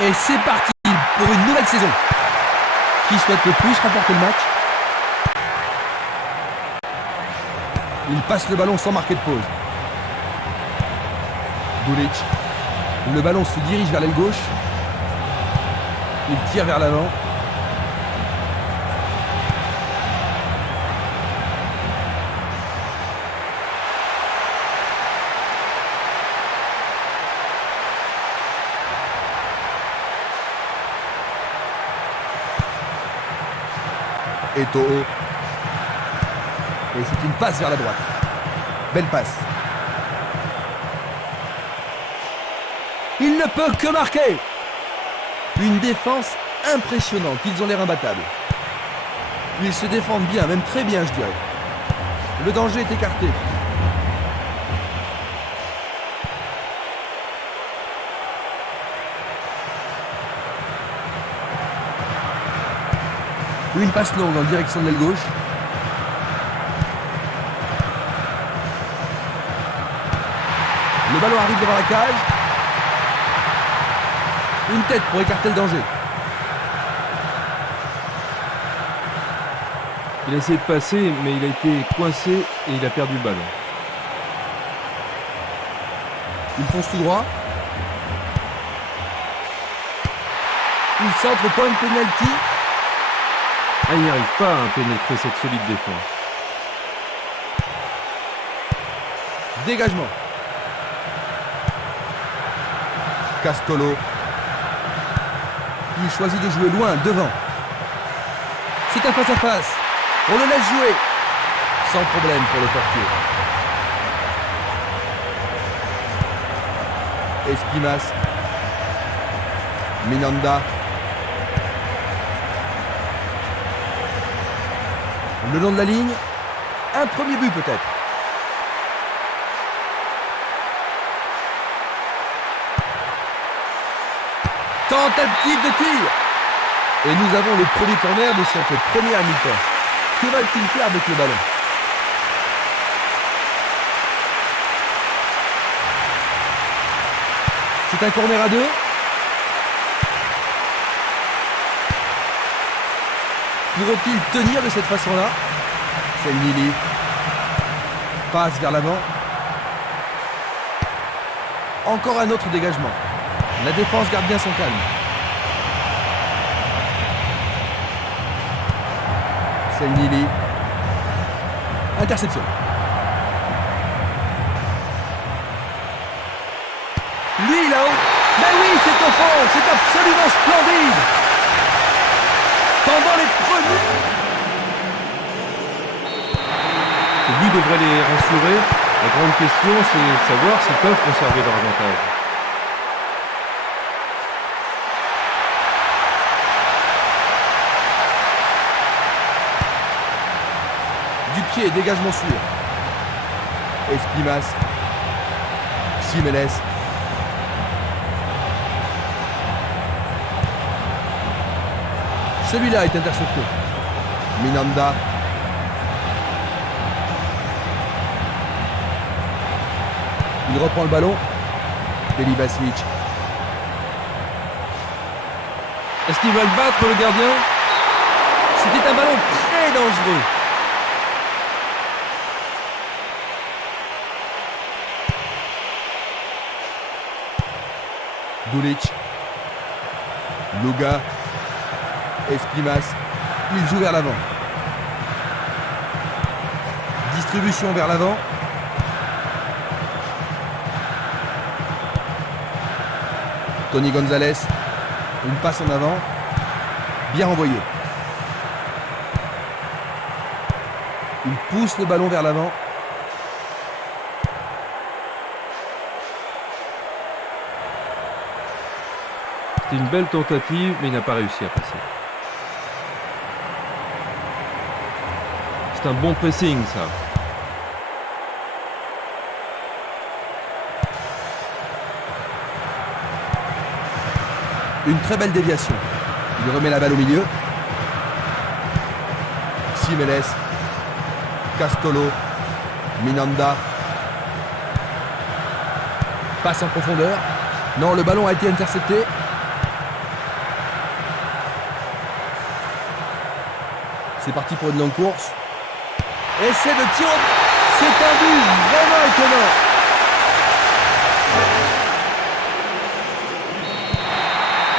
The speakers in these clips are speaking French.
Et c'est parti pour une nouvelle saison. Qui souhaite le plus remporter le match? Il passe le ballon sans marquer de pause. Dulic. Le ballon se dirige vers l'aile gauche. Il tire vers l'avant. Eto'o. Et c'est une passe vers la droite. Belle passe. Il ne peut que marquer. Une défense impressionnante. Ils ont l'air imbattables. Ils se défendent bien, même très bien, je dirais. Le danger est écarté. Une passe longue en direction de l'aile gauche. Le ballon arrive devant la cage. Une tête pour écarter le danger. Il a essayé de passer, mais il a été coincé et il a perdu le ballon. Il fonce tout droit. Il centre au point de pénalty. Ah, il n'y arrive pas à pénétrer cette solide défense. Dégagement. Castolo. Il choisit de jouer loin, devant. C'est un face-à-face. On le laisse jouer. Sans problème pour le portier. Esquimas. Minanda. Le long de la ligne. Un premier but peut-être. Tentative de tir. Et nous avons le premier corner de cette première mi-temps. Que va-t-il faire avec le ballon? C'est un corner à deux. Pourront-ils tenir de cette façon-là? C'est Nili. Passe vers l'avant. Encore un autre dégagement. La défense garde bien son calme. C'est Nili. Interception. Lui là-haut. Ben oui, c'est au fond. C'est absolument splendide. Pendant les premiers. Ce but devrait les rassurer. La grande question, c'est de savoir s'ils peuvent conserver leur avantage. Du pied, dégagement sûr. Esquimas. Jiménez. Celui-là est intercepté. Minanda. Il reprend le ballon. Delibasic. Est-ce qu'il va le battre, le gardien? C'était un ballon très dangereux. Dulic. Luga. Esquimas. Il joue vers l'avant. Distribution vers l'avant. Tony Gonzalez. Une passe en avant. Bien envoyé. Il pousse le ballon vers l'avant. C'était une belle tentative, mais il n'a pas réussi à passer. C'est un bon pressing, ça. Une très belle déviation. Il remet la balle au milieu. Jiménez. Castolo. Minanda. Passe en profondeur. Non, le ballon a été intercepté. C'est parti pour une longue course. Essai de tir. C'est un but vraiment étonnant.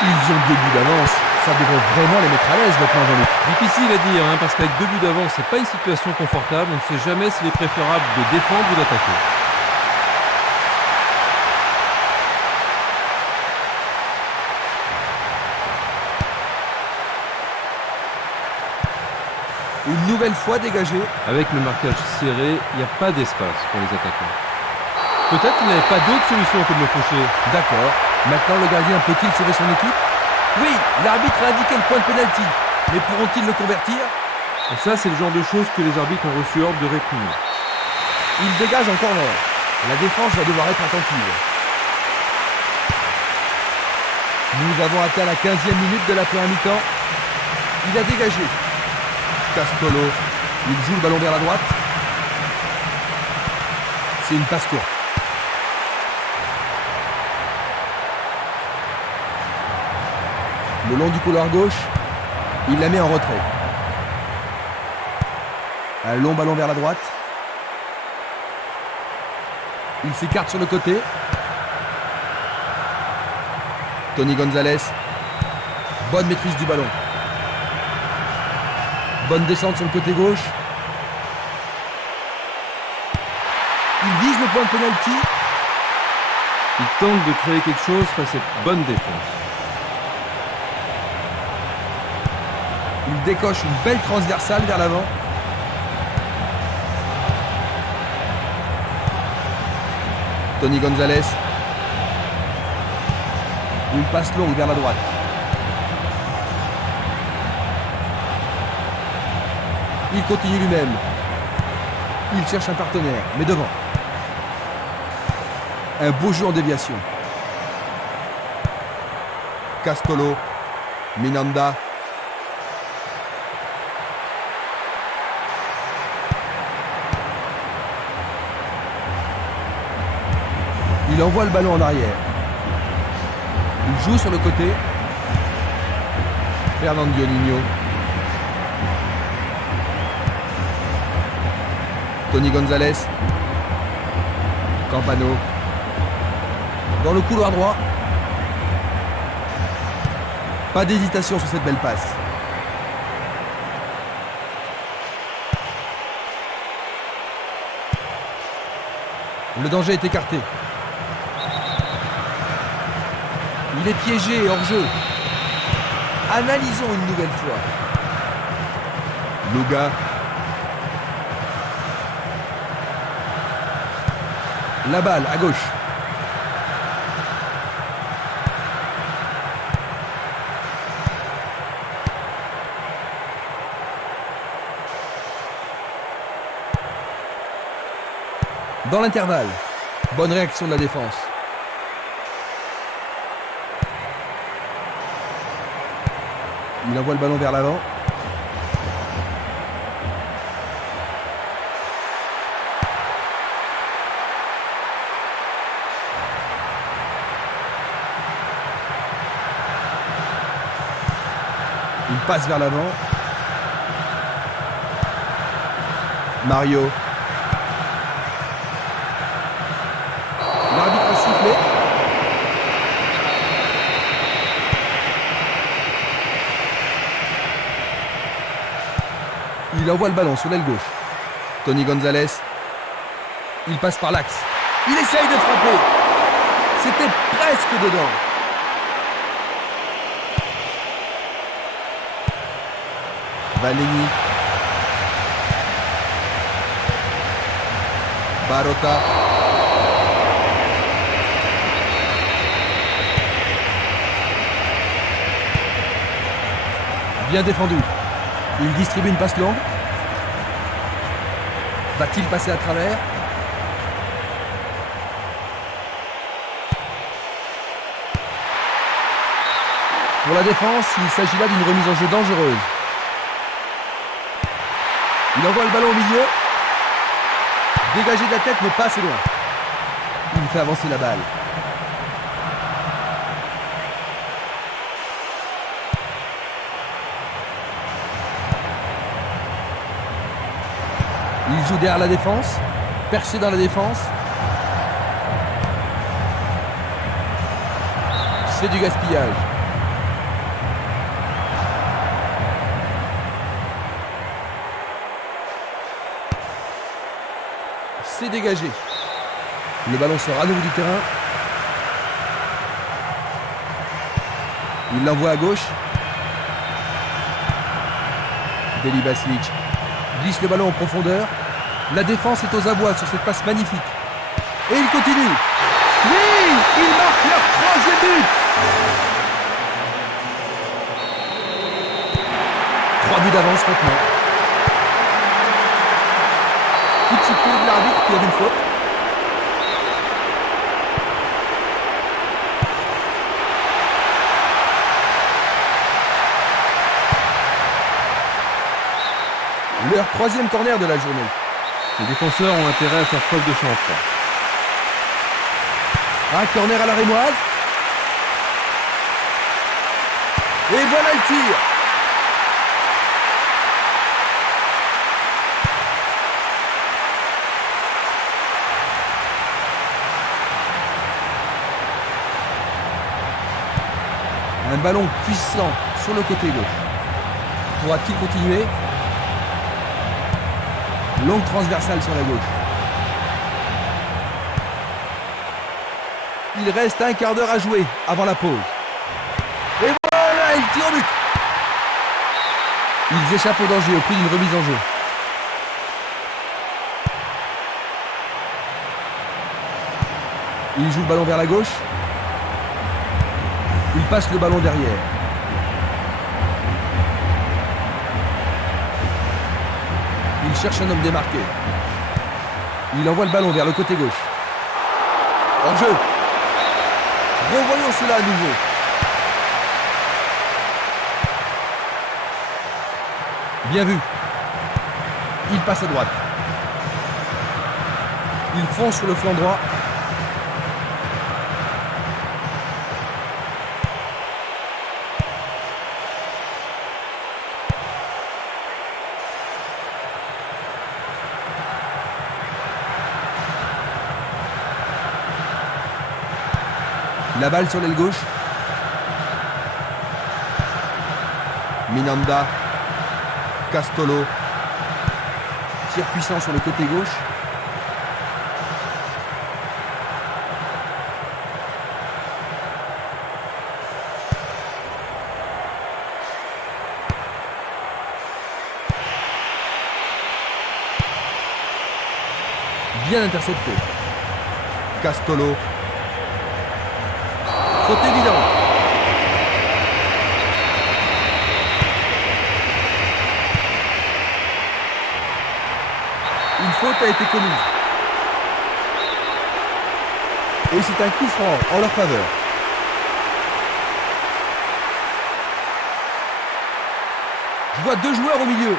Ils ont 2 buts d'avance. Ça devrait vraiment les mettre à l'aise maintenant, Jean-Luc. Difficile à dire, parce qu'avec 2 buts d'avance, c'est pas une situation confortable. On ne sait jamais s'il est préférable de défendre ou d'attaquer. Une nouvelle fois dégagé. Avec le marquage serré, il n'y a pas d'espace pour les attaquants. Peut-être qu'il n'avait pas d'autre solution que de le faucher. D'accord. Maintenant, le gardien peut-il sauver son équipe? Oui, l'arbitre a indiqué le point de pénalty. Mais pourront-ils le convertir? Et ça, c'est le genre de choses que les arbitres ont reçu ordre de réprimer. Il dégage en corner. La défense va devoir être attentive. Nous avons atteint la 15e minute de la première mi-temps. Il a dégagé. Castolo, il joue le ballon vers la droite. C'est une passe courte. Le long du couloir gauche, il la met en retrait. Un long ballon vers la droite. Il s'écarte sur le côté. Tony Gonzalez. Bonne maîtrise du ballon. Bonne descente sur le côté gauche. Il vise le point de pénalty. Il tente de créer quelque chose face à cette bonne défense. Il décoche une belle transversale vers l'avant. Tony Gonzalez. Une passe longue vers la droite. Il continue lui-même. Il cherche un partenaire, mais devant. Un beau jeu en déviation. Castolo. Minanda. Il envoie le ballon en arrière. Il joue sur le côté. Fernando Nino. Tony Gonzalez. Campano. Dans le couloir droit. Pas d'hésitation sur cette belle passe. Le danger est écarté. Il est piégé hors jeu. Analysons une nouvelle fois. Luga. La balle à gauche. Dans l'intervalle. Bonne réaction de la défense. Il envoie le ballon vers l'avant. Il passe vers l'avant. Mario. L'arbitre a sifflé. Il envoie le ballon sur l'aile gauche. Tony Gonzalez. Il passe par l'axe. Il essaye de frapper. C'était presque dedans. Valeni. Barota. Bien défendu. Il distribue une passe longue. Va-t-il passer à travers? Pour la défense, il s'agit là d'une remise en jeu dangereuse. Il envoie le ballon au milieu. Dégagé de la tête, mais pas assez loin. Il fait avancer la balle. Il joue derrière la défense. Percé dans la défense. C'est du gaspillage. C'est dégagé. Le ballon sort à nouveau du terrain. Il l'envoie à gauche. Deli Basilic glisse le ballon en profondeur. La défense est aux abois sur cette passe magnifique. Et il continue. Oui, il marque leur troisième but. 3 buts d'avance maintenant. Coup de sifflet de l'arbitre qui a une faute. Leur troisième corner de la journée. Les défenseurs ont intérêt à faire preuve de sang-froid. Un corner à la rémoise. Et voilà le tir. Un ballon puissant sur le côté gauche. Pourra-t-il continuer? Longue transversale sur la gauche. Il reste un quart d'heure à jouer avant la pause. Et voilà, il tire au but. Ils échappent au danger au prix d'une remise en jeu. Il joue le ballon vers la gauche. Il passe le ballon derrière. Il cherche un homme démarqué. Il envoie le ballon vers le côté gauche. En jeu. Revoyons cela à nouveau. Bien vu. Il passe à droite. Il fonce sur le flanc droit. La balle sur l'aile gauche. Minanda. Castolo. Tir puissant sur le côté gauche. Bien intercepté. Castolo. Faute évidente. Une faute a été commise. Et c'est un coup franc en leur faveur. Je vois 2 joueurs au milieu.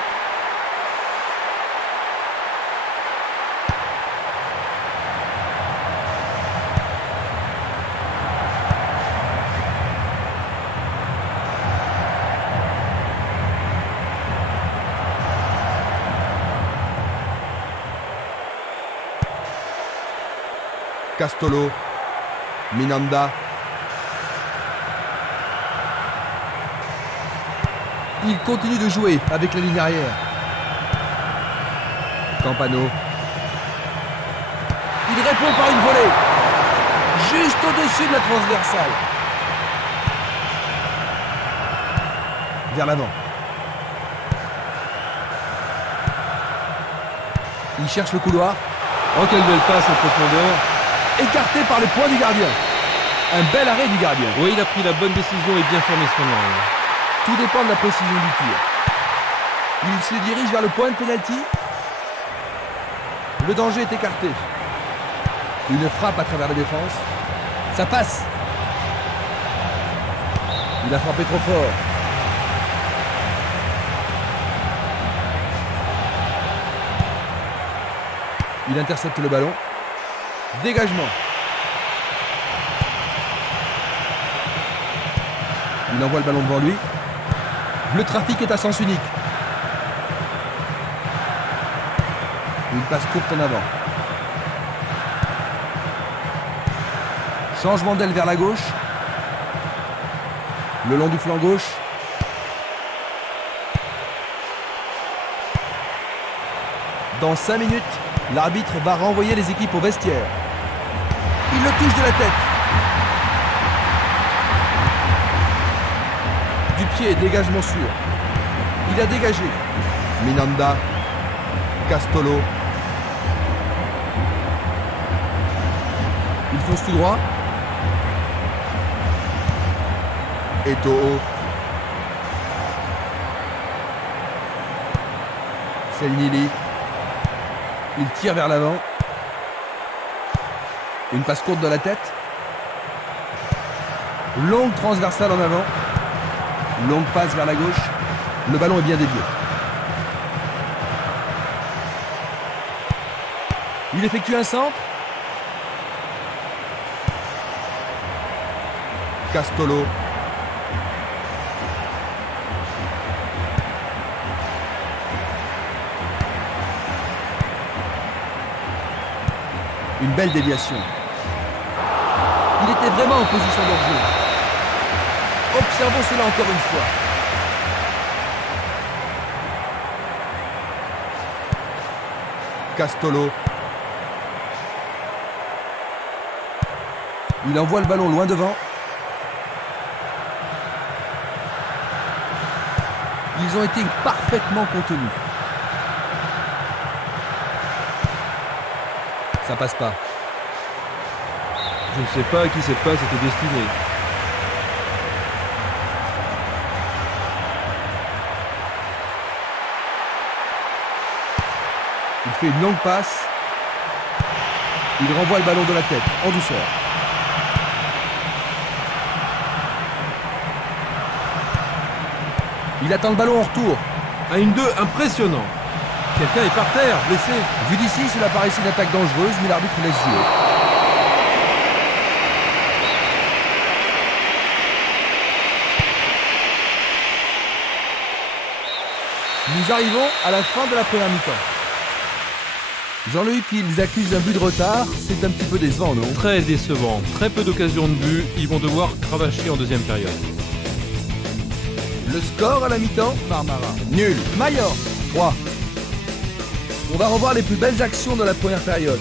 Castolo, Minanda. Il continue de jouer avec la ligne arrière. Campano. Il répond par une volée. Juste au-dessus de la transversale. Vers l'avant. Il cherche le couloir. Oh, quelle belle passe en profondeur. Écarté par le poing du gardien. Un bel arrêt du gardien. Oui, il a pris la bonne décision et bien formé son angle. Tout dépend de la précision du tir. Il se dirige vers le point de pénalty. Le danger est écarté. Une frappe à travers la défense. Ça passe. Il a frappé trop fort. Il intercepte le ballon. Dégagement. Il envoie le ballon devant lui. Le trafic est à sens unique. Une passe courte en avant. Changement d'aile vers la gauche. Le long du flanc gauche. Dans 5 minutes, l'arbitre va renvoyer les équipes au vestiaire. Il le touche de la tête. Du pied, dégagement sûr. Il a dégagé. Minanda. Castolo. Il fonce tout droit. Eto'o. Selnili. Il tire vers l'avant. Une passe courte de la tête. Longue transversale en avant. Longue passe vers la gauche. Le ballon est bien dévié. Il effectue un centre. Castolo. Une belle déviation. Il était vraiment en position d'hors-jeu. Observons cela encore une fois. Castolo. Il envoie le ballon loin devant. Ils ont été parfaitement contenus. Ça passe pas. Je ne sais pas à qui cette passe était destinée. Il fait une longue passe. Il renvoie le ballon de la tête, en douceur. Il attend le ballon en retour. À une 2, impressionnant. Quelqu'un est par terre, blessé. Vu d'ici, cela paraissait une attaque dangereuse, mais l'arbitre laisse jouer. Nous arrivons à la fin de la première mi-temps. Jean-Luc, ils accusent un but de retard. C'est un petit peu décevant, non? Très décevant. Très peu d'occasions de but. Ils vont devoir cravacher en deuxième période. Le score à la mi-temps, Marmara. Nul. Mayor, 3. On va revoir les plus belles actions de la première période.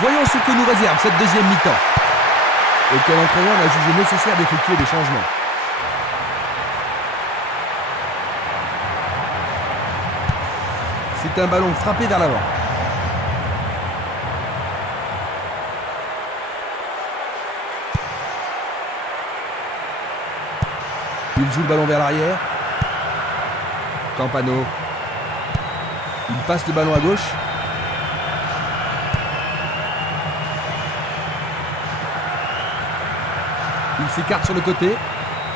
Voyons ce que nous réserve cette deuxième mi-temps. Et que l'entraîneur a jugé nécessaire d'effectuer des changements. C'est un ballon frappé vers l'avant. Il joue le ballon vers l'arrière. Campano. Il passe le ballon à gauche. Il s'écarte sur le côté.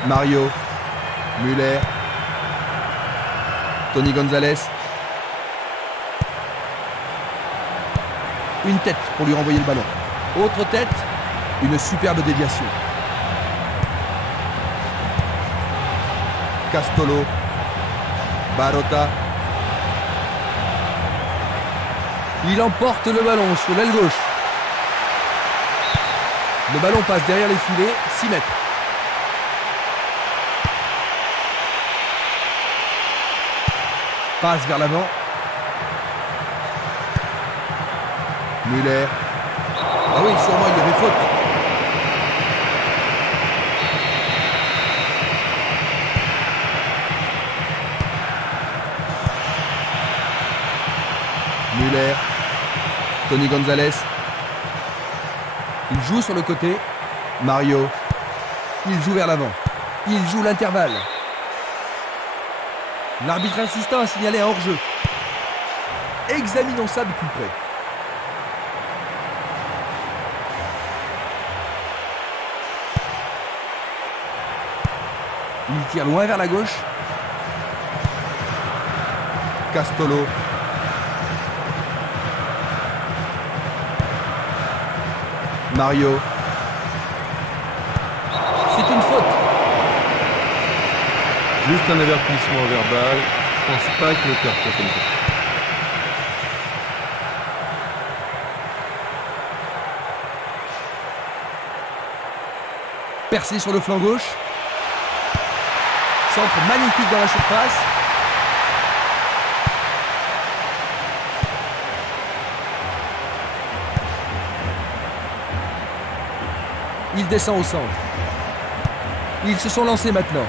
Mario. Müller. Tony Gonzalez. Une tête pour lui renvoyer le ballon. Autre tête. Une superbe déviation. Castolo. Barota. Il emporte le ballon sur l'aile gauche. Le ballon passe derrière les filets, 6 mètres. Passe vers l'avant. Müller. Ah oui, sûrement il y avait faute. Müller. Tony Gonzalez. Il joue sur le côté. Mario. Il joue vers l'avant. Il joue l'intervalle. L'arbitre insistant a signalé un hors-jeu. Examinons ça de plus près. Il tire loin vers la gauche. Castolo. Mario. C'est une faute. Juste un avertissement verbal. Je pense pas que le père fasse une faute. Percé sur le flanc gauche. Centre magnifique dans la surface. Il descend au centre. Ils se sont lancés maintenant.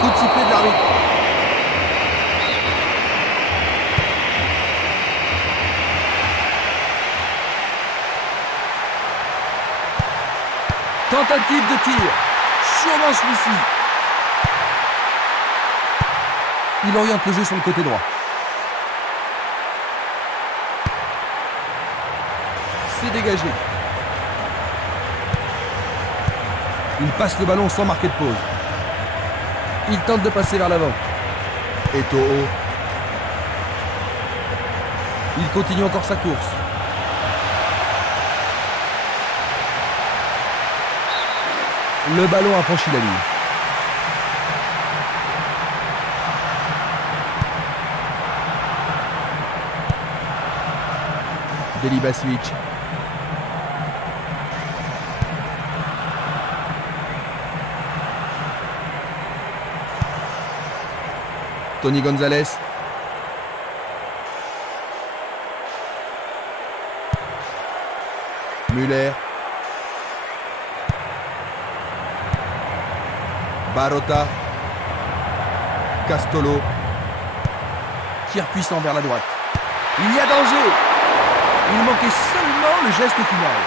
Coup de sifflet de l'arbitre. Tentative de tir. Sûrement celui-ci. Il oriente le jeu sur le côté droit. C'est dégagé. Il passe le ballon sans marquer de pause. Il tente de passer vers l'avant. Eto'o. Il continue encore sa course. Le ballon a franchi la ligne. Delibacic. Tony Gonzalez. Müller. Barota. Castolo. Tir puissant vers la droite. Il y a danger. Il manquait seulement le geste final.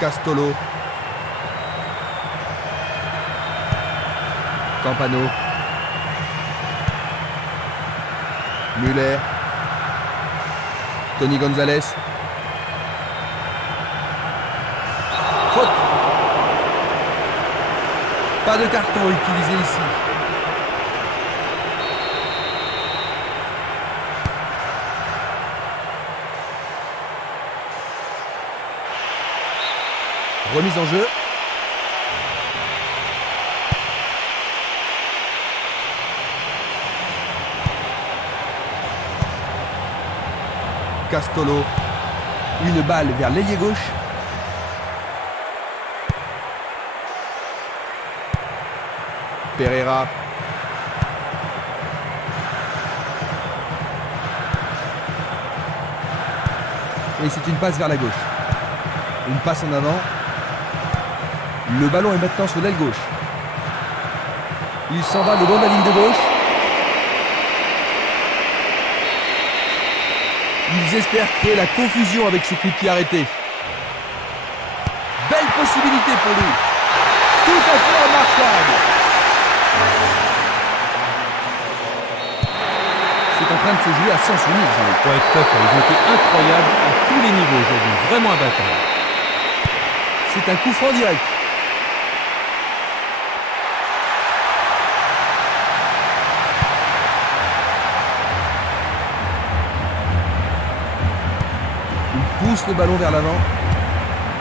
Castolo. Campano. Müller. Tony Gonzalez. Faute. Pas de carton utilisé ici. Remise en jeu. Castolo. Une balle vers l'ailier gauche. Pereira. Et c'est une passe vers la gauche. Une passe en avant. Le ballon est maintenant sur l'aile gauche. Il s'en va le long de la ligne de gauche. Ils espèrent créer la confusion avec ce coup de pied arrêté. Belle possibilité pour lui. Tout à fait remarquable. C'est en train de se jouer à sens unique. Ouais, tout à fait. Ils ont été incroyables à tous les niveaux aujourd'hui. Vraiment imbattables. C'est un coup franc direct. Il pousse le ballon vers l'avant.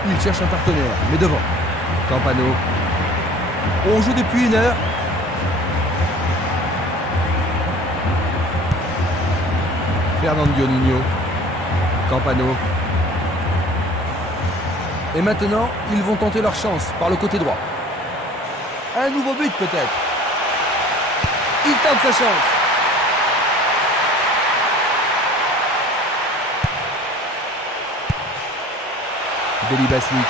Il cherche un partenaire, mais devant. Campano. On joue depuis 1 heure. Fernando Nino. Campano. Et maintenant, ils vont tenter leur chance par le côté droit. Un nouveau but peut-être. Il tente sa chance. Deli Basnic.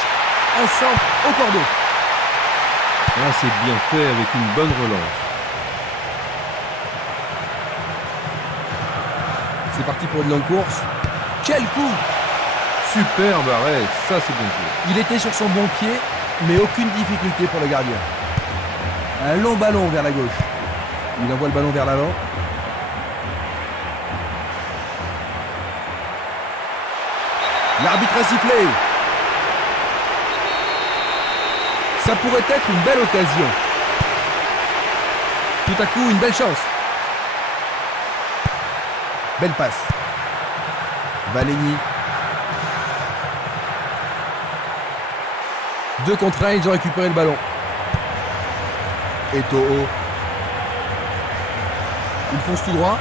Un centre au cordeau. Là, c'est bien fait avec une bonne relance. C'est parti pour une longue course. Quel coup! Superbe arrêt, ça c'est bien joué. Il était sur son bon pied, mais aucune difficulté pour le gardien. Un long ballon vers la gauche. Il envoie le ballon vers l'avant. L'arbitre a sifflé. Ça pourrait être une belle occasion. Tout à coup, une belle chance. Belle passe. Valény. 2 contre 1, ils ont récupéré le ballon. Eto'o. Il fonce tout droit.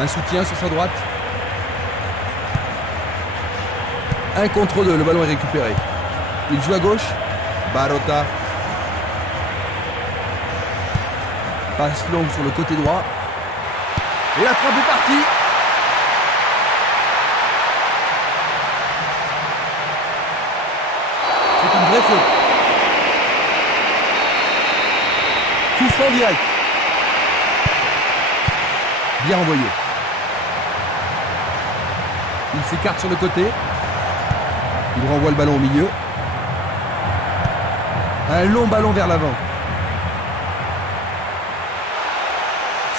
Un soutien sur sa droite. 1 contre 2, le ballon est récupéré. Il joue à gauche. Barota. Passe longue sur le côté droit. Et la frappe est partie. C'est une vraie faute. Coup franc direct. Bien envoyé. Il s'écarte sur le côté. Il renvoie le ballon au milieu. Un long ballon vers l'avant.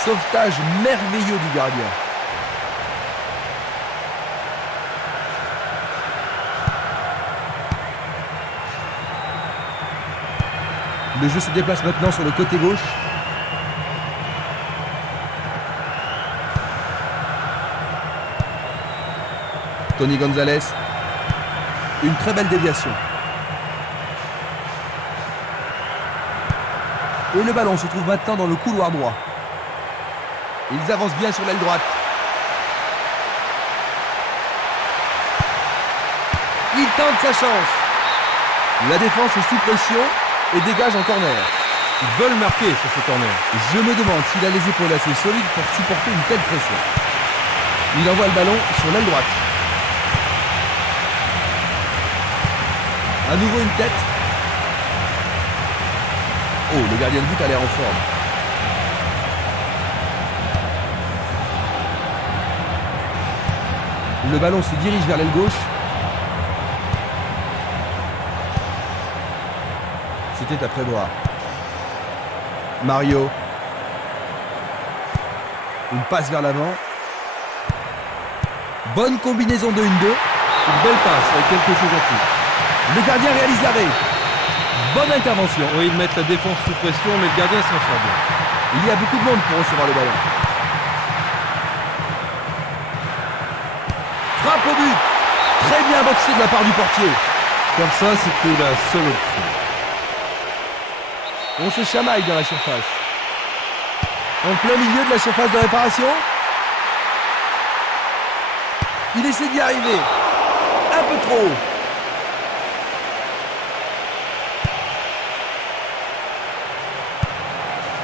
Sauvetage merveilleux du gardien. Le jeu se déplace maintenant sur le côté gauche. Tony Gonzalez. Une très belle déviation. Et le ballon se trouve maintenant dans le couloir droit. Ils avancent bien sur l'aile droite. Il tente sa chance. La défense est sous pression et dégage en corner. Ils veulent marquer sur ce corner. Je me demande s'il a les épaules assez solides pour supporter une telle pression. Il envoie le ballon sur l'aile droite. À nouveau une tête. Oh, le gardien de but a l'air en forme. Le ballon se dirige vers l'aile gauche. C'était à prévoir. Mario. Une passe vers l'avant. Bonne combinaison de 1-2. Une belle passe avec quelque chose en plus. Le gardien réalise l'arrêt. Bonne intervention. Oui, ils mettent la défense sous pression, mais le gardien s'en sort bien. Il y a beaucoup de monde pour recevoir le ballon. Frappe au but. Très bien boxé de la part du portier. Comme ça, c'était la seule option. On se chamaille dans la surface. En plein milieu de la surface de réparation. Il essaie d'y arriver. Un peu trop haut.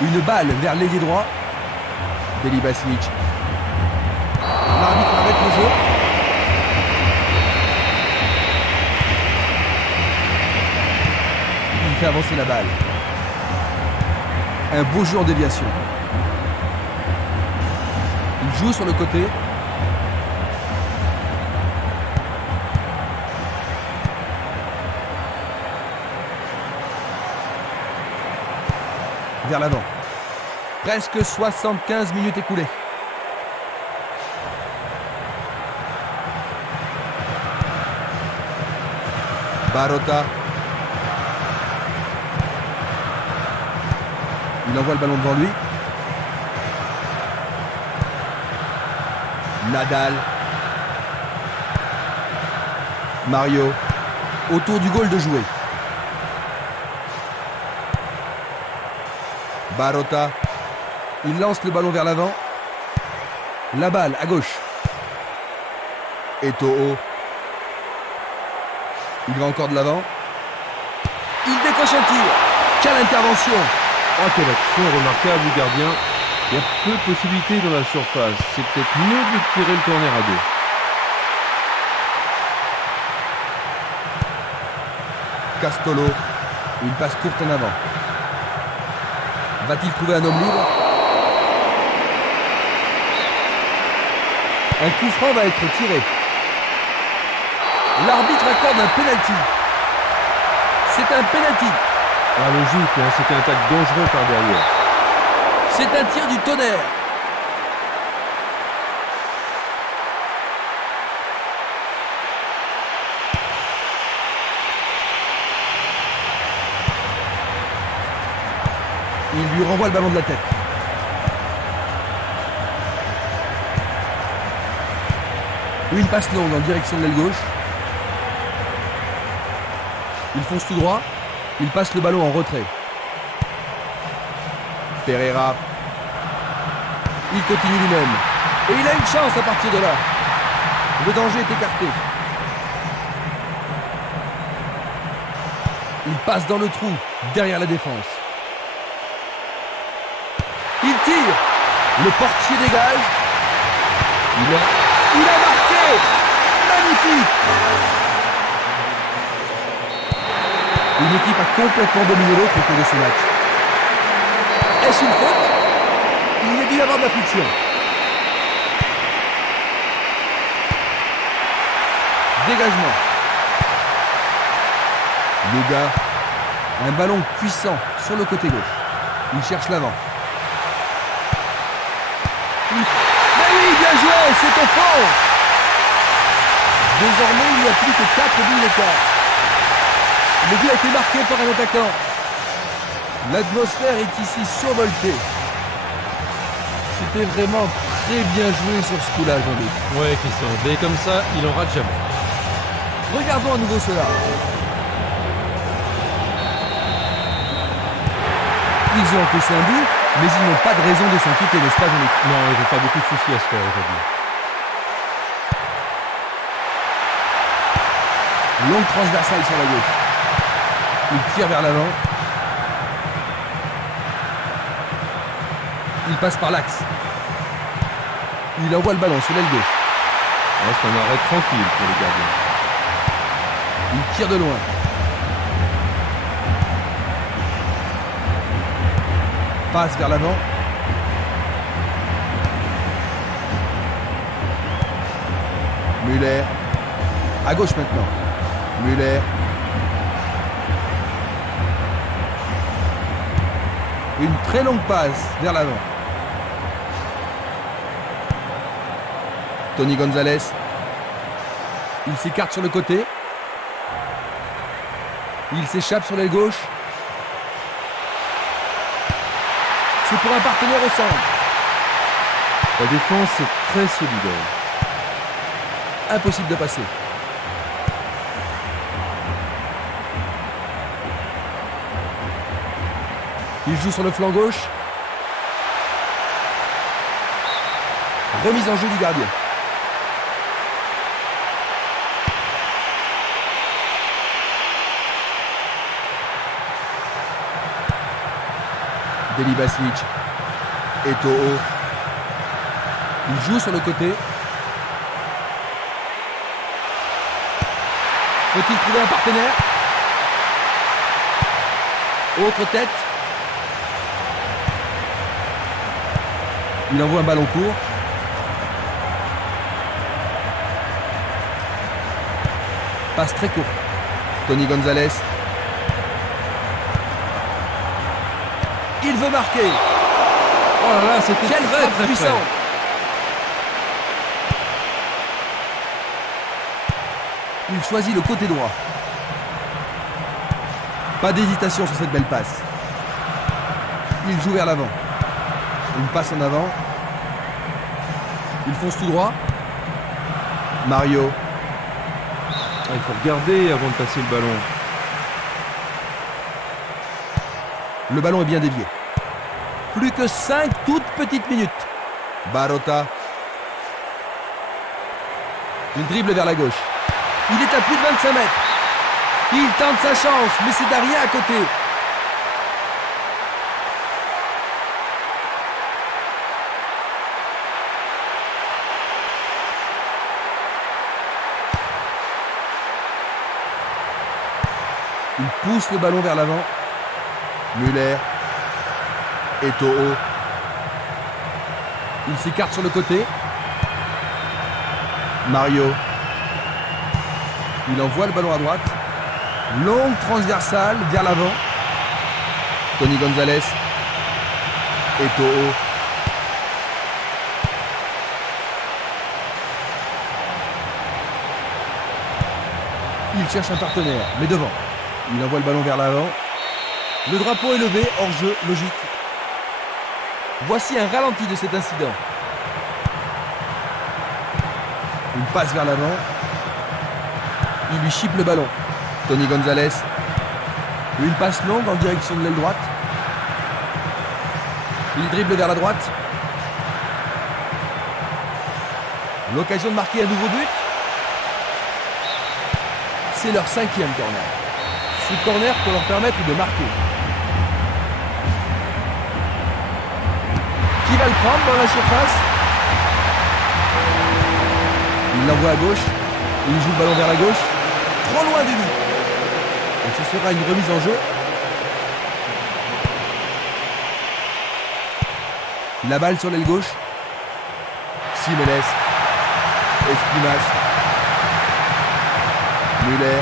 Une balle vers l'ailier droit. Deli Basnic. L'arbitre arrête le jeu. Il fait avancer la balle. Un beau jeu en déviation. Il joue sur le côté. Vers l'avant. Presque 75 minutes écoulées. Barota. Il envoie le ballon devant lui. Nadal. Mario. Autour du goal de jouer. Barota. Il lance le ballon vers l'avant. La balle à gauche. Eto'o. Il va encore de l'avant. Il décoche un tir. Quelle intervention! Oh, quelle action remarquable du gardien. Il y a peu de possibilités dans la surface. C'est peut-être mieux de tirer le corner à deux. Castolo, une passe courte en avant. Va-t-il trouver un homme libre? Un coup franc va être tiré. L'arbitre accorde un penalty. C'est un penalty. Ah, logique, hein, c'était un tacle dangereux par derrière. C'est un tir du tonnerre. Il lui renvoie le ballon de la tête. Une passe longue en direction de l'aile gauche. Il fonce tout droit. Il passe le ballon en retrait. Pereira. Il continue lui-même. Et il a une chance à partir de là. Le danger est écarté. Il passe dans le trou, derrière la défense. Il tire. Le portier dégage. Il a marqué. Magnifique. Une équipe a complètement dominé l'autre au cours de ce match. Est-ce une faute? Il y a dû y avoir de la friction. Dégagement. Le gars, un ballon puissant sur le côté gauche. Il cherche l'avant. Mais oui, bien joué, c'est au fond. Désormais, il n'y a plus que 4 buts d'écart. Le but a été marqué par un attaquant. L'atmosphère est ici survoltée. C'était vraiment très bien joué sur ce coup-là, Jean-Luc. Ouais, Christian, mais comme ça, il en rate jamais. Regardons à nouveau cela. Ils ont encaissé un but, mais ils n'ont pas de raison de s'inquiéter, n'est-ce pas, Jean-Luc? Non, ils n'ont pas beaucoup de soucis à se faire aujourd'hui. Longue transversale sur la gauche. Il tire vers l'avant. Il passe par l'axe. Il envoie le ballon sur l'aile gauche. Ouais, c'est un arrêt tranquille pour les gardiens. Il tire de loin. Passe vers l'avant. Müller. À gauche maintenant. Müller. Une très longue passe vers l'avant. Tony Gonzalez. Il s'écarte sur le côté. Il s'échappe sur l'aile gauche. C'est pour un partenaire au centre. La défense est très solidaire. Impossible de passer. Il joue sur le flanc gauche. Remise en jeu du gardien. Deli Basic. Eto'o. Il joue sur le côté. Faut-il trouver un partenaire? Autre tête. Il envoie un ballon court. Passe très courte. Tony Gonzalez. Il veut marquer. Oh là là, c'était Quelle très frappe puissante. Il choisit le côté droit. Pas d'hésitation sur cette belle passe. Il joue vers l'avant. Une passe en avant. Il fonce tout droit. Mario. Il faut regarder avant de passer le ballon. Le ballon est bien dévié. Plus que 5 toutes petites minutes. Barota. Il dribble vers la gauche. Il est à plus de 25 mètres. Il tente sa chance, mais c'est à rien à côté. Il pousse le ballon vers l'avant. Müller. Eto'o. Il s'écarte sur le côté. Mario. Il envoie le ballon à droite. Longue transversale vers l'avant. Tony Gonzalez. Eto'o. Il cherche un partenaire, mais devant. Il envoie le ballon vers l'avant. Le drapeau est levé, hors jeu, logique. Voici un ralenti de cet incident. Une passe vers l'avant. Il lui chipe le ballon. Tony Gonzalez. Une passe longue en direction de l'aile droite. Il dribble vers la droite. L'occasion de marquer un nouveau but. C'est leur 5e corner. Ce corner pour leur permettre de marquer. Qui va le prendre dans la surface? Il l'envoie à gauche. Il joue le ballon vers la gauche. Trop loin du but. Et ce sera une remise en jeu. La balle sur l'aile gauche. Simenes. Esquimas. Müller.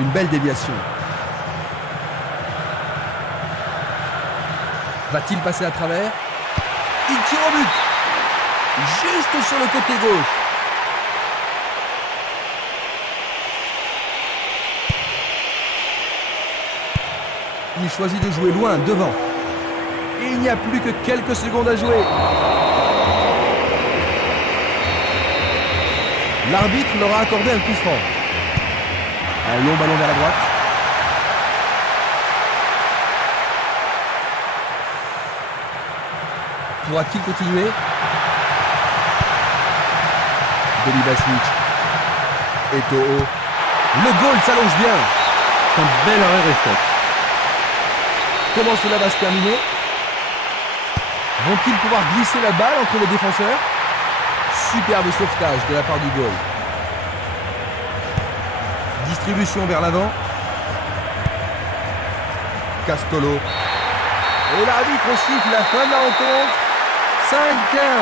Une belle déviation. Va-t-il passer à travers? Il tire au but. Juste sur le côté gauche. Il choisit de jouer loin, devant. Et il n'y a plus que quelques secondes à jouer. L'arbitre leur a accordé un coup franc. Un long ballon vers la droite. Pourra-t-il continuer? Delibasic. Eto'o. Le goal s'allonge bien. C'est un bel arrêt réflexe. Comment cela va se terminer? Vont-ils pouvoir glisser la balle entre les défenseurs? Superbe sauvetage de la part du goal. Distribution vers l'avant. Castolo. Et l'arbitre siffle la fin de la rencontre. 5-15.